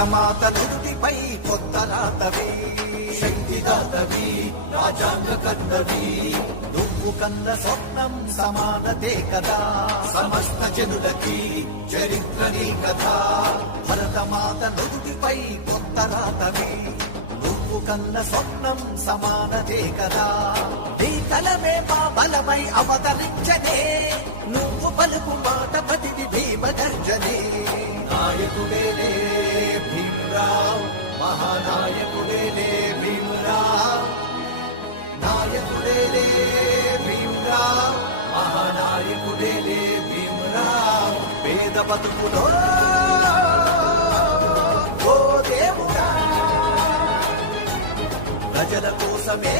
భరతమాత నుడిపై కొత్త రాతవి, శక్తిదాతవి, రాజాంగ కర్తవి, నువ్వు కన్న స్వప్నం సమానతే కదా, సమస్త జనులకి చరిత్ర నీ కదా. భరతమాత నుడిపై కొత్త రాతవి, నువ్వు కన్న స్వప్నం సమానతే కదా. నీ కలమే మా బలమై అవతరించనే, నువ్వు పలుకు మాట ప్రతిది భీమ గర్జనే. నాయకుడేలే భీమరావ్, మహానాయకుడేలే భీమరావ్, నాయకుడేలే భీమరావ్, మహానాయకుడేలే భీమరావ్. పేద బతుకులో ఓ దేవుడా, ప్రజల కోసమే